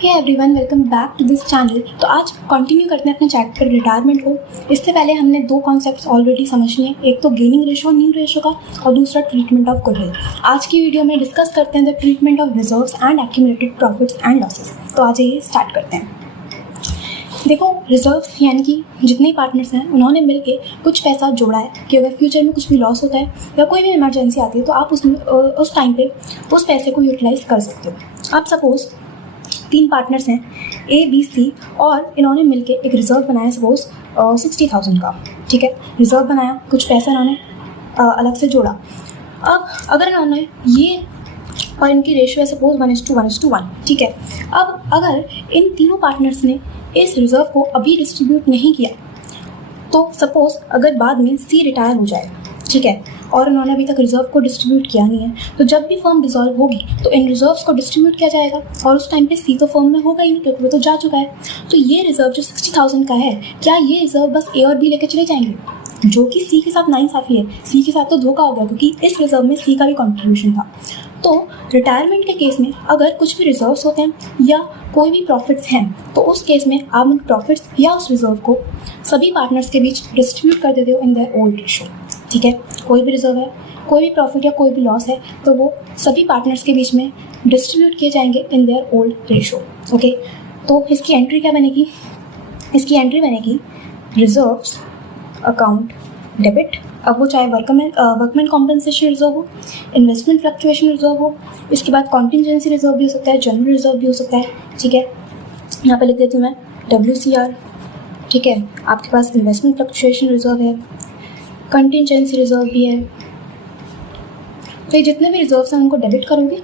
Hey everyone, welcome back to this channel. तो आज continue करते हैं अपने चैप्टर रिटायरमेंट को। इससे पहले हमने दो कॉन्सेप्ट्स ऑलरेडी समझ लिए, एक तो गेनिंग रेशो न्यू रेशो का और दूसरा ट्रीटमेंट ऑफ गुडविल। आज की वीडियो में डिस्कस करते हैं the treatment of reserves and accumulated profits and losses. तो आज ये स्टार्ट करते हैं। देखो, रिजर्व्स यानी कि जितने पार्टनर्स हैं उन्होंने मिलके कुछ पैसा जोड़ा है कि अगर फ्यूचर में कुछ भी लॉस होता है या कोई भी इमरजेंसी आती है तो आप उस टाइम पे उस पैसे को यूटिलाइज कर सकते हो। आप सपोज 3 पार्टनर्स हैं A, B, C और इन्होंने मिलके एक रिज़र्व बनाया सपोज 60,000 का। ठीक है, रिज़र्व बनाया, कुछ पैसा इन्होंने अलग से जोड़ा। अब अगर इन्होंने ये और इनकी रेशियो है सपोज 1:1:1। ठीक है, अब अगर इन तीनों पार्टनर्स ने इस रिज़र्व को अभी डिस्ट्रीब्यूट नहीं किया तो सपोज अगर बाद में C रिटायर हो जाए, ठीक है, और उन्होंने अभी तक रिजर्व को डिस्ट्रीब्यूट किया नहीं है, तो जब भी फर्म डिसॉल्व होगी तो इन रिजर्व्स को डिस्ट्रीब्यूट किया जाएगा और उस टाइम पे सी तो फर्म में होगा ही नहीं क्योंकि वो तो जा चुका है। तो ये रिजर्व जो 60,000 का है, क्या ये रिजर्व बस ए और बी लेकर चले जाएंगे, जो कि सी के साथ नाइंसाफ़ी है। सी के साथ तो धोखा हो गया क्योंकि इस रिजर्व में सी का भी कॉन्ट्रीब्यूशन था। तो रिटायरमेंट के केस में अगर कुछ भी रिजर्व्स होते हैं या कोई भी प्रॉफिट्स हैं तो उस केस में आप उन प्रॉफिट्स या उस रिजर्व को सभी पार्टनर्स के बीच डिस्ट्रीब्यूट कर देते हो इन देयर ओल्ड रेशो। ठीक है, कोई भी रिजर्व है, कोई भी प्रॉफिट या कोई भी लॉस है तो वो सभी पार्टनर्स के बीच में डिस्ट्रीब्यूट किए जाएंगे in their old ratio. Okay, तो इसकी एंट्री क्या बनेगी? इसकी एंट्री बनेगी रिजर्व्स अकाउंट डेबिट। अब वो चाहे वर्कमैन कॉम्पनसेशन रिजर्व हो, इन्वेस्टमेंट फ्लक्चुएशन रिजर्व हो, इसके बाद कॉन्टिजेंसी रिजर्व भी हो सकता है, जनरल रिजर्व भी हो सकता है। ठीक है, यहाँ पे लिख देती हूँ मैं WCR। ठीक है, आपके पास इन्वेस्टमेंट फ्लक्चुएशन रिजर्व है, कंटिजेंसी रिजर्व भी है। तो ये जितने भी रिजर्व्स हैं उनको डेबिट करोगे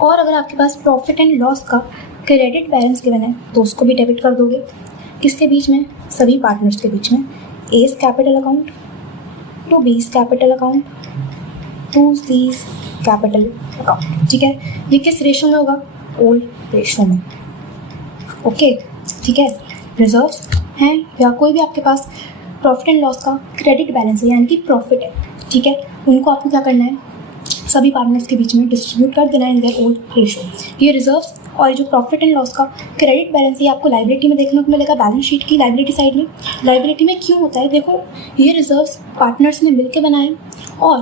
और अगर आपके पास प्रॉफिट एंड लॉस का क्रेडिट बैलेंस गिवन है तो उसको भी डेबिट कर दोगे। किसके बीच में? सभी पार्टनर्स के बीच में। A's capital account to B's capital account to C's capital account. ठीक है, ये किस रेशो में होगा? ओल्ड रेशो में। ओके, ठीक है, रिजर्व्स हैं या कोई भी आपके पास प्रॉफिट एंड लॉस का क्रेडिट बैलेंस है यानी कि प्रॉफिट है। ठीक है, उनको आपको क्या करना है? सभी पार्टनर्स के बीच में डिस्ट्रीब्यूट कर देना है इन देयर ओल्ड रेशो। ये रिजर्व्स और जो प्रॉफिट एंड लॉस का क्रेडिट बैलेंस है आपको लाइबिलिटी में देखने को मिलेगा, बैलेंस शीट की लाइबिलिटी साइड में। लाइबिलिटी में क्यों होता है? देखो, ये रिजर्व्स पार्टनर्स ने मिलकर बनाए और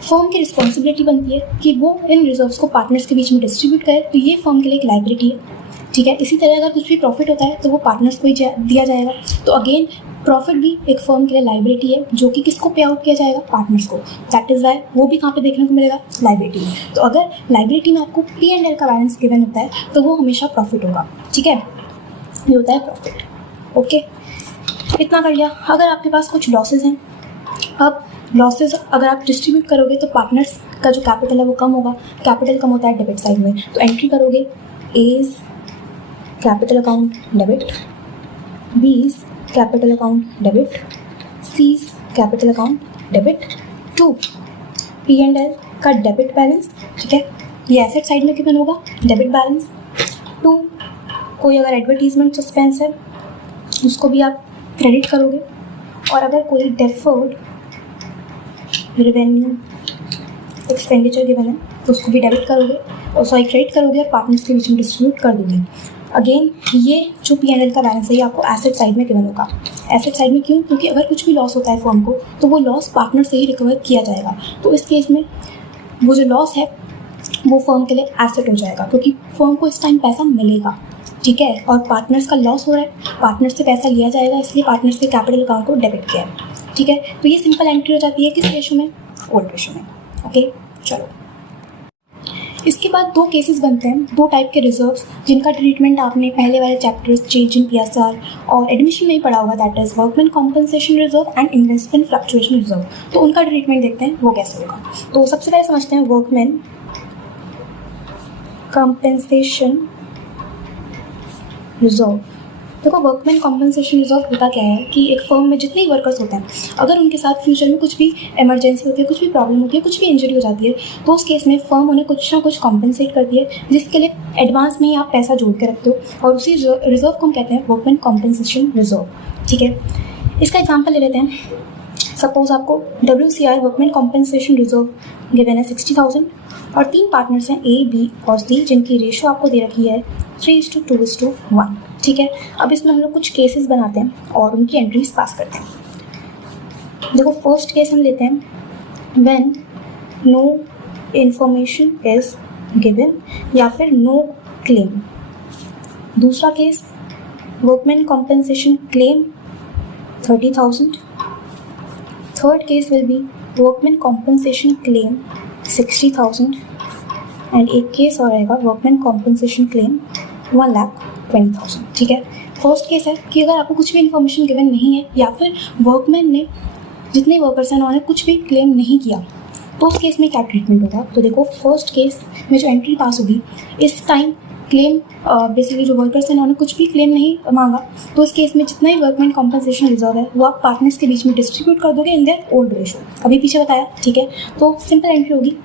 फर्म की रिस्पॉन्सिबिलिटी बनती है कि वो इन रिजर्व्स को पार्टनर्स के बीच में डिस्ट्रीब्यूट करे, तो ये फर्म के लिए एक लाइबिलिटी है। ठीक है, इसी तरह अगर कुछ भी प्रॉफिट होता है तो वो पार्टनर्स को ही दिया जाएगा। तो अगेन प्रॉफिट भी एक फर्म के लिए लाइबिलिटी है जो कि किसको पे आउट किया जाएगा? पार्टनर्स को। दैट इज़ वाई वो भी कहाँ पे देखने को मिलेगा? लाइबिलिटी में। तो अगर लाइबिलिटी में आपको P&L का बैलेंस गिवन होता है तो वो हमेशा प्रॉफिट होगा। ठीक है, ये होता है प्रॉफिट। ओके, इतना कर लिया। अगर आपके पास कुछ लॉसेज हैं, अब लॉसेज अगर आप डिस्ट्रीब्यूट करोगे तो पार्टनर्स का जो कैपिटल है वो कम होगा। कैपिटल कम होता है डेबिट साइड में, तो एंट्री करोगे A's capital account debit, B's capital account debit, C's capital account debit to P&L का डेबिट बैलेंस। ठीक है, ये एसेट साइड में कितना होगा? डेबिट बैलेंस टू कोई अगर एडवर्टीजमेंट सस्पेंस है उसको भी आप क्रेडिट करोगे और अगर कोई डेफर्ड रेवेन्यू एक्सपेंडिचर गिवन है तो उसको भी डेबिट करोगे और क्रेडिट करोगे और पार्टनर्स के बीच में डिस्ट्रीब्यूट कर दोगे। अगेन ये जो P&L का बैलेंस है ये आपको एसेट साइड में गिवन होगा। एसेट साइड में क्यों? क्योंकि अगर कुछ भी लॉस होता है फर्म को तो वो लॉस पार्टनर से ही रिकवर किया जाएगा। तो इस केस में वो जो लॉस है वो फर्म के लिए एसेट हो जाएगा क्योंकि फर्म को इस टाइम पैसा मिलेगा। ठीक है, और पार्टनर्स का लॉस हो रहा है, पार्टनर्स से पैसा लिया जाएगा, इसलिए पार्टनर्स के कैपिटल अकाउंट को डेबिट किया है। ठीक है, तो ये सिंपल एंट्री हो जाती है किस रेशो में? ओल्ड रेशो में। ओके, चलो इसके बाद दो केसेस बनते हैं, दो टाइप के रिजर्व्स जिनका ट्रीटमेंट आपने पहले वाले चैप्टर्स चेंज इन PSR और एडमिशन में ही पढ़ा होगा। That is workman compensation reserve and investment fluctuation reserve. तो उनका ट्रीटमेंट देखते हैं वो कैसे होगा। तो सबसे पहले समझते हैं वर्कमैन कॉम्पनसेशन रिजर्व। देखो, वर्कमैन कॉम्पनसेशन रिजर्व होता क्या है कि एक फर्म में जितने वर्कर्स होते हैं अगर उनके साथ फ्यूचर में कुछ भी इमरजेंसी होती है, कुछ भी प्रॉब्लम होती है, कुछ भी इंजरी हो जाती है तो उस केस में फर्म उन्हें कुछ ना कुछ कॉम्पनसेट करती है जिसके लिए एडवांस में ही आप पैसा जोड़ के रखते हो और उसी रिजर्व को हम कहते हैं वर्कमैन कॉम्पनसेशन रिजर्व। ठीक है, इसका एग्जाम्पल ले लेते हैं। सपोज आपको WCR workman compensation reserve given है 60,000 और 3 पार्टनर्स हैं A, B और C जिनकी रेशो आपको दे रखी है 3:2:1। ठीक है, अब इसमें हम लोग कुछ केसेस बनाते हैं और उनकी एंट्रीज पास करते हैं। देखो फर्स्ट केस हम लेते हैं when no information is given या फिर नो क्लेम। दूसरा case workman compensation claim 30,000। Third case will be workman compensation claim 60,000 and एक केस और रहेगा वर्कमैन कॉम्पेंसेशन क्लेम 1,20,000। ठीक है, फर्स्ट केस है कि अगर आपको कुछ भी इन्फॉर्मेशन गिवन नहीं है या फिर वर्कमैन ने जितने वर्कर्स हैं उन्होंने कुछ भी क्लेम नहीं किया, तो उस केस में क्या ट्रीटमेंट होगा। तो देखो फर्स्ट केस में जो एंट्री पास होगी इस टाइम क्लेम बेसिकली जो वर्कर्स हैं उन्होंने कुछ भी क्लेम नहीं मांगा, तो इस केस में जितना ही वर्कमैन कॉम्पेंसेशन रिजर्व है वो आप पार्टनर्स के बीच में डिस्ट्रीब्यूट कर दोगे इन देयर ओल्ड रेशो, अभी पीछे बताया। ठीक है, तो सिंपल एंट्री होगी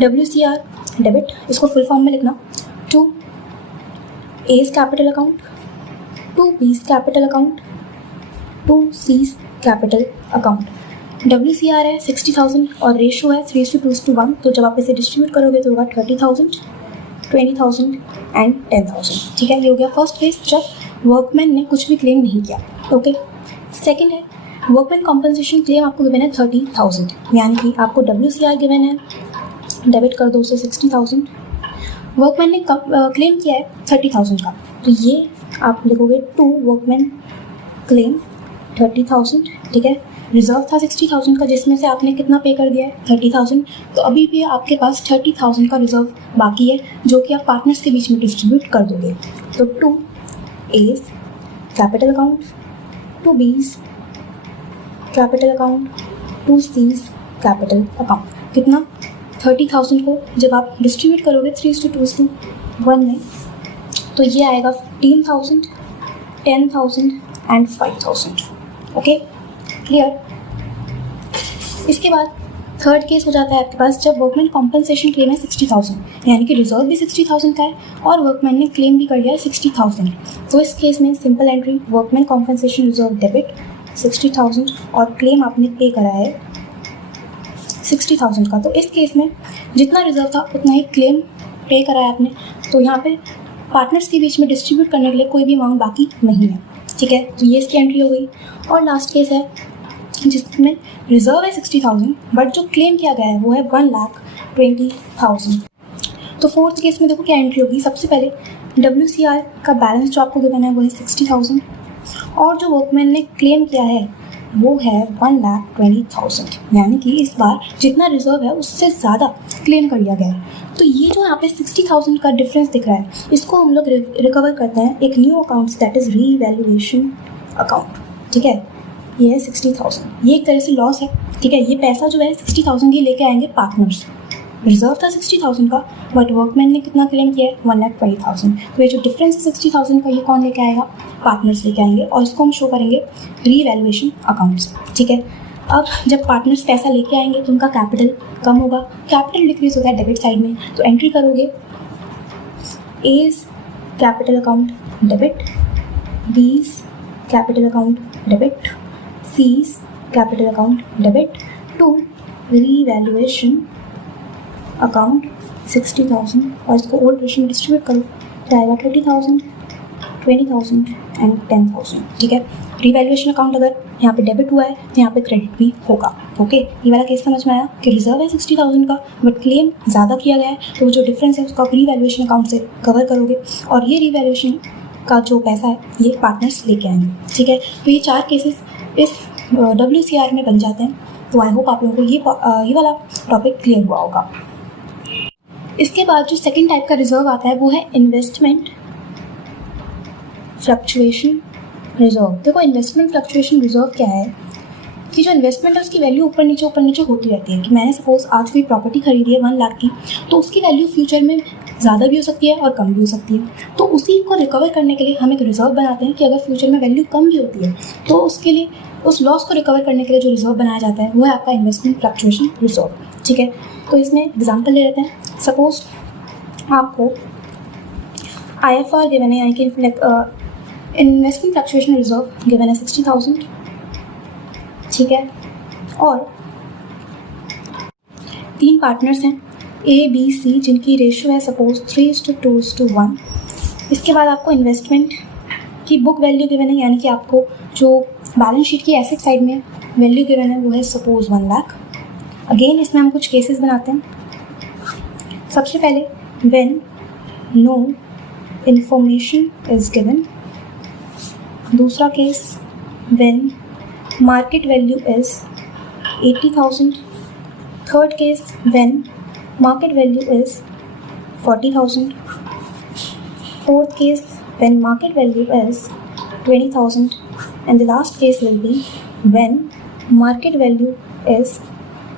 WCR डेबिट, इसको फुल फॉर्म में लिखना, to A's capital account, to B's capital account, to C's capital account. WCR है 60,000 और रेशो है 3:2:1, तो जब आप इसे डिस्ट्रीब्यूट करोगे तो होगा 30,000, 20,000 एंड 10,000। ठीक है, ये हो गया फर्स्ट केस जब वर्कमैन ने कुछ भी क्लेम नहीं किया। ओके, सेकंड है वर्कमैन कॉम्पेंसेशन क्लेम आपको गिवन है 30,000, यानी कि आपको WCR गिवन है, डेबिट कर दो उसे 60,000, वर्कमैन ने क्लेम किया है 30,000 का, तो ये आप लिखोगे टू वर्कमैन क्लेम 30,000। ठीक है, रिजर्व था 60,000 का जिसमें से आपने कितना पे कर दिया है 30,000, तो अभी भी आपके पास 30,000 का रिजर्व बाकी है जो कि आप पार्टनर्स के बीच में डिस्ट्रीब्यूट कर दोगे। तो to A's capital account, to B's capital account, to C's capital account. कितना 30,000 को जब आप डिस्ट्रीब्यूट करोगे 3:2:1 में, तो ये आएगा 15,000, 10,000 एंड 5,000। Okay, clear. इसके बाद थर्ड केस हो जाता है आपके पास जब वर्कमैन कॉम्पेंसेशन क्लेम है 60,000, यानी कि रिजर्व भी 60,000 का है और वर्कमैन ने क्लेम भी कर दिया है 60,000। तो इस केस में simple entry workman compensation reserve debit 60,000 और क्लेम आपने पे करा है 60,000 का, तो इस केस में जितना रिजर्व था उतना ही क्लेम पे करा है आपने, तो यहाँ पे पार्टनर्स के बीच में डिस्ट्रीब्यूट करने के लिए कोई भी अमाउंट बाकी नहीं है। ठीक है, तो ये इसकी एंट्री हो गई। और लास्ट केस है जिसमें रिजर्व है 60,000 बट जो क्लेम किया गया है वो है 1,20,000। तो फोर्थ केस में देखो क्या एंट्री होगी। सबसे पहले WCR का बैलेंस जो आपको गिवन है वो है 60,000 और जो वर्कमैन ने क्लेम किया है वो है 1,20,000, यानी कि इस बार जितना रिजर्व है उससे ज़्यादा क्लेम कर लिया गया है। तो ये जो यहाँ पे 60,000 का डिफरेंस दिख रहा है इसको हम लोग रिकवर करते हैं एक new account that is revaluation account. ठीक है, ये है 60,000, ये एक तरह से लॉस है। ठीक है, ये पैसा जो है 60,000 ये लेके आएंगे पार्टनर्स। रिजर्व था 60,000 का बट वर्कमैन ने कितना क्लेम किया है 1,20,000, तो ये जो डिफरेंस है 60,000 का ये कौन लेके आएगा, पार्टनर्स लेके आएंगे और इसको हम शो करेंगे रीवैल्यूएशन अकाउंट्स। ठीक है, अब जब पार्टनर्स पैसा लेके आएंगे तो उनका कैपिटल कम होगा, कैपिटल डिक्रीज होता है डेबिट साइड में, तो एंट्री करोगे A's capital account debit, B's capital account debit, C's capital account debit to revaluation account 60,000 और इसको ओल्ड रेशो में डिस्ट्रीब्यूट करो तो आएगा 30,000, 20,000 एंड 10,000। ठीक है, रीवैल्यूएशन अकाउंट अगर यहाँ पे डेबिट हुआ है तो यहाँ पे क्रेडिट भी होगा। ओके, ये वाला केस समझ में आया कि रिजर्व है 60,000 का बट क्लेम ज़्यादा किया गया है, तो जो डिफरेंस है उसको आप रीवैल्यूएशन अकाउंट से कवर करोगे और ये रीवैल्यूएशन का जो पैसा है ये पार्टनर्स लेके आएंगे। ठीक है, तो ये चार केसेस इस WCR में बन जाते हैं। तो आई होप आप लोगों को ये वाला टॉपिक क्लियर हुआ होगा। इसके बाद जो सेकंड टाइप का रिजर्व आता है वो है इन्वेस्टमेंट फ्लक्चुएशन रिजर्व। देखो इन्वेस्टमेंट फ्लक्चुएशन रिजर्व क्या है कि जो इन्वेस्टमेंट है उसकी वैल्यू ऊपर नीचे होती रहती है। कि मैंने सपोज आज कोई प्रॉपर्टी खरीदी है 1 लाख की, तो उसकी वैल्यू फ्यूचर में ज़्यादा भी हो सकती है और कम भी हो सकती है। तो उसी को रिकवर करने के लिए हम एक रिजर्व बनाते हैं कि अगर फ्यूचर में वैल्यू कम भी होती है तो उसके लिए उस लॉस को रिकवर करने के लिए जो रिजर्व बनाया जाता है वो है आपका इन्वेस्टमेंट फ्लक्चुएशन रिजर्व। ठीक है, तो इसमें एग्जाम्पल ले लेते हैं। सपोज आपको IFR गिवन है, यानी कि इन्वेस्टमेंट फ्लक्चुएशन रिजर्व गिवन है 60,000। ठीक है, और 3 पार्टनर्स हैं A, B, C जिनकी रेशो है सपोज 3:2:1। इसके बाद आपको इन्वेस्टमेंट की बुक वैल्यू गिवन है, यानी कि आपको जो बैलेंस शीट की एसेट साइड में वैल्यू गिवन है वो है सपोज 1 लाख। अगेन इसमें हम कुछ केसेस बनाते हैं। सबसे पहले when no information is given. दूसरा case when market value is 80,000। Third case when market value is 40,000। Fourth case when market value is 20,000, and the last case will be when market value is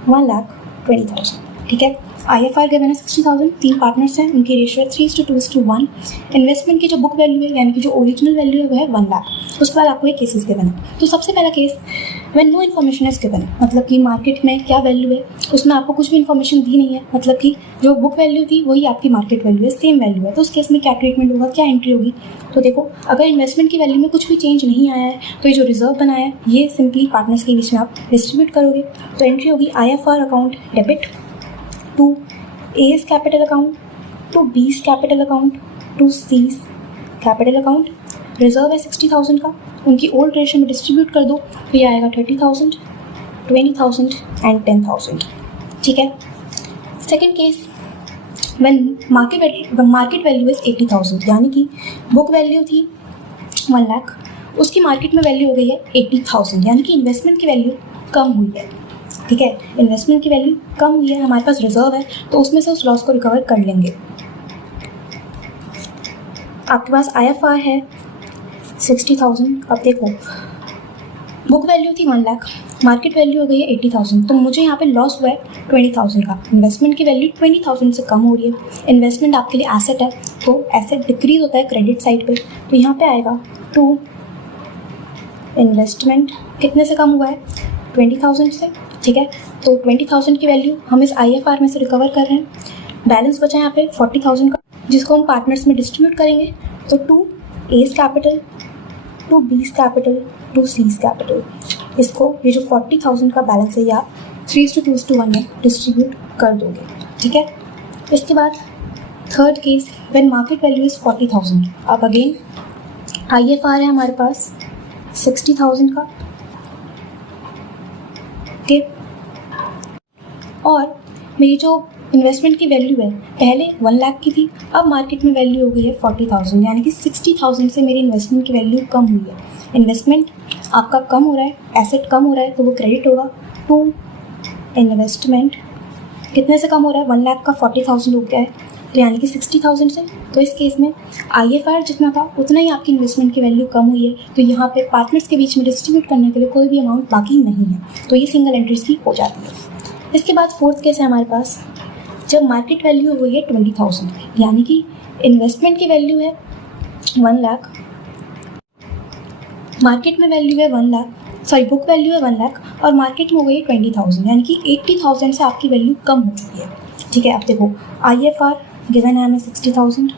1,20,000। ठीक है, IFR given है 60,000, 3 partners हैं, उनकी ratio है 3:2:1। Investment की जो book value है यानी कि जो ओरिजिनल वैल्यू है वो है 1 लाख। उसके बाद आपको ये केसेस गिवन है। तो सबसे पहला case when no information is given, मतलब कि मार्केट में क्या वैल्यू है उसमें आपको कुछ भी इन्फॉर्मेशन दी नहीं है, मतलब कि जो बुक वैल्यू थी वही आपकी मार्केट वैल्यू है, सेम वैल्यू है। तो उस केस में क्या ट्रीटमेंट होगा, क्या एंट्री होगी? तो देखो, अगर इन्वेस्टमेंट की वैल्यू में कुछ भी चेंज नहीं आया है तो ये जो रिजर्व बनाया है ये सिंपली पार्टनर्स के बीच में आप डिस्ट्रीब्यूट करोगे। तो एंट्री होगी IFR account debit to A's capital account to B's capital account to C's capital account. Reserve है 60,000 का, उनकी ओल्ड रेशियो में डिस्ट्रीब्यूट कर दो तो ये आएगा 30,000, 20,000 एंड 10,000। ठीक है। Second case when market value is 80,000, यानी कि बुक वैल्यू थी 1 लाख, उसकी मार्केट में वैल्यू हो गई है 80,000, यानी कि इन्वेस्टमेंट की वैल्यू कम हुई है। ठीक है, इन्वेस्टमेंट की वैल्यू कम हुई है, हमारे पास रिजर्व है तो उसमें से उस लॉस को रिकवर कर लेंगे। आपके पास IFR है 60,000। अब देखो, बुक वैल्यू थी 1 लाख, मार्केट वैल्यू हो गई है 80,000, तो मुझे यहाँ पे लॉस हुआ है 20,000 का। इन्वेस्टमेंट की वैल्यू 20,000 से कम हो रही है। इन्वेस्टमेंट आपके लिए एसेट है तो एसेट डिक्रीज होता है क्रेडिट साइड पे, तो यहाँ पे आएगा टू इन्वेस्टमेंट कितने से कम हुआ है, 20,000 से। ठीक है, तो 20,000 की वैल्यू हम इस IFR में से रिकवर कर रहे हैं। बैलेंस बचा यहाँ पे 40,000 का, जिसको हम पार्टनर्स में डिस्ट्रीब्यूट करेंगे। तो to A's capital to B's capital to C's capital. इसको ये जो 40,000 का बैलेंस है या 3:2:1 में डिस्ट्रीब्यूट कर दोगे। ठीक है। इसके बाद third case when market value is 40,000। अब अगेन IFR है हमारे पास 60,000 का। ठीक, और मेरी जो इन्वेस्टमेंट की वैल्यू है पहले 1 लाख की थी, अब मार्केट में वैल्यू हो गई है 40,000, यानी कि 60,000 से मेरी इन्वेस्टमेंट की वैल्यू कम हुई है। इन्वेस्टमेंट आपका कम हो रहा है, एसेट कम हो रहा है, तो वो क्रेडिट होगा टू इन्वेस्टमेंट। कितने से कम हो रहा है, 1 लाख का 40,000 हो गया है, तो यानी कि 60,000 से। तो इस केस में IFR जितना था उतना ही आपकी इन्वेस्टमेंट की वैल्यू कम हुई है, तो यहाँ पे पार्टनर्स के बीच में डिस्ट्रीब्यूट करने के लिए कोई भी अमाउंट बाकी नहीं है, तो ये सिंगल एंट्रीज की हो जाती है। इसके बाद फोर्थ केस है हमारे पास जब मार्केट वैल्यू हुई है 20,000, यानी कि इन्वेस्टमेंट की वैल्यू है 1 लाख, मार्केट में वैल्यू है 1 लाख, सॉरी बुक वैल्यू है 1 लाख और मार्केट में हो गई है 20,000, यानी कि 80,000 से आपकी वैल्यू कम हो चुकी है। ठीक है, अब देखो IFR गिवन है हमें 60,000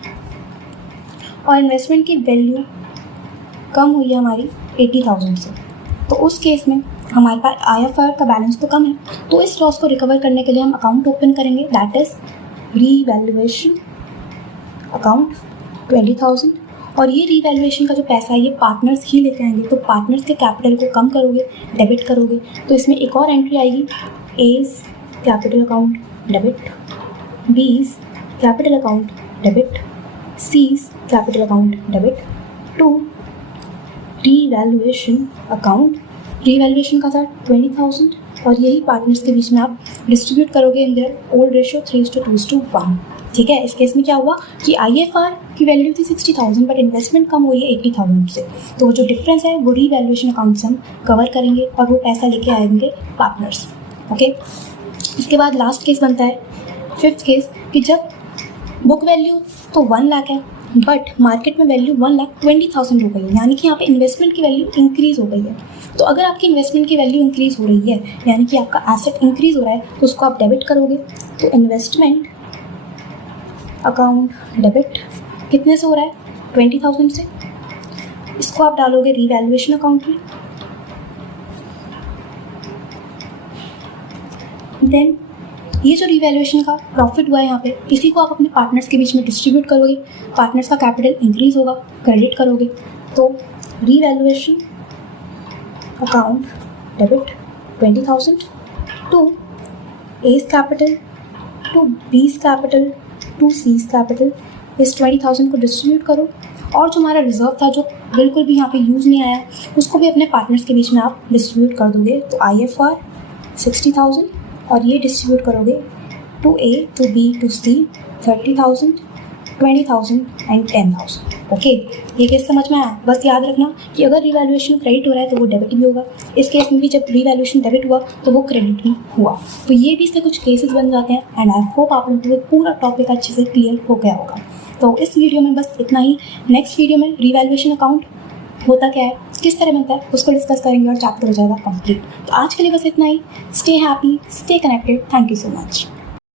और इन्वेस्टमेंट की वैल्यू कम हुई है हमारी 80,000 से, तो उस केस में हमारे पास IFR का बैलेंस तो कम है, तो इस लॉस को रिकवर करने के लिए हम अकाउंट ओपन करेंगे, दैट इज रीवैल्यूएशन अकाउंट 20,000। और ये रीवैल्यूएशन का जो पैसा है ये पार्टनर्स ही लेके आएंगे, तो पार्टनर्स के कैपिटल को कम करोगे, डेबिट करोगे, तो इसमें एक और एंट्री आएगी A's capital account debit, B's capital account debit, C's capital account debit to revaluation account. Revaluation का था 20,000 और यही पार्टनर्स के बीच में आप डिस्ट्रीब्यूट करोगे इन देयर ओल्ड रेशियो 3:2:1। ठीक है, इस केस में क्या हुआ कि IFR की वैल्यू थी 60,000 बट इन्वेस्टमेंट कम हो रही है 80,000 से, तो जो डिफरेंस है वो रीवैल्यूएशन अकाउंट से हम कवर करेंगे और वो पैसा लेके आएंगे पार्टनर्स। ओके, इसके बाद लास्ट केस बनता है फिफ्थ केस कि जब बुक वैल्यू तो 1 लाख है बट मार्केट में वैल्यू 1,20,000 हो गई है, यानी कि यहाँ पे इन्वेस्टमेंट की वैल्यू इंक्रीज़ हो गई है। तो अगर आपकी इन्वेस्टमेंट की वैल्यू इंक्रीज़ हो रही है यानी कि आपका एसेट इंक्रीज़ हो रहा है तो उसको आप डेबिट करोगे, तो इन्वेस्टमेंट अकाउंट डेबिट कितने से हो रहा है 20,000 से, इसको आप डालोगे रीवैल्यूएशन अकाउंट में। देन ये जो रीवैल्यूएशन का प्रॉफिट हुआ है यहाँ पे, इसी को आप अपने पार्टनर्स के बीच में डिस्ट्रीब्यूट करोगे, पार्टनर्स का कैपिटल इंक्रीज होगा, क्रेडिट करोगे, तो revaluation account debit 20,000 to A's capital to B's capital to C's capital, इस 20,000 को डिस्ट्रीब्यूट करो, और जो हमारा रिजर्व था जो बिल्कुल भी यहाँ पे यूज़ नहीं आया, उसको भी अपने पार्टनर्स के बीच में आप डिस्ट्रीब्यूट कर दोगे। तो IFR 60,000 और ये डिस्ट्रीब्यूट करोगे to A to B to C 30,000 20,000 and 10,000। Okay, ये केस समझ में आया। बस याद रखना कि अगर रिवैल्यूएशन क्रेडिट हो रहा है तो वो डेबिट भी होगा, इस केस में भी जब रिवैल्यूएशन डेबिट हुआ तो वो क्रेडिट भी हुआ। तो ये भी इससे कुछ केसेस बन जाते हैं, एंड आई होप आप लोगों को पूरा टॉपिक अच्छे से क्लियर हो गया होगा। तो इस वीडियो में बस इतना ही। नेक्स्ट वीडियो में रिवैल्यूएशन अकाउंट होता क्या है, किस तरह बनता है, उसको डिस्कस करेंगे और चैप्टर हो जाएगा कंप्लीट। तो आज के लिए बस इतना ही। Stay happy, stay connected. Thank you so much.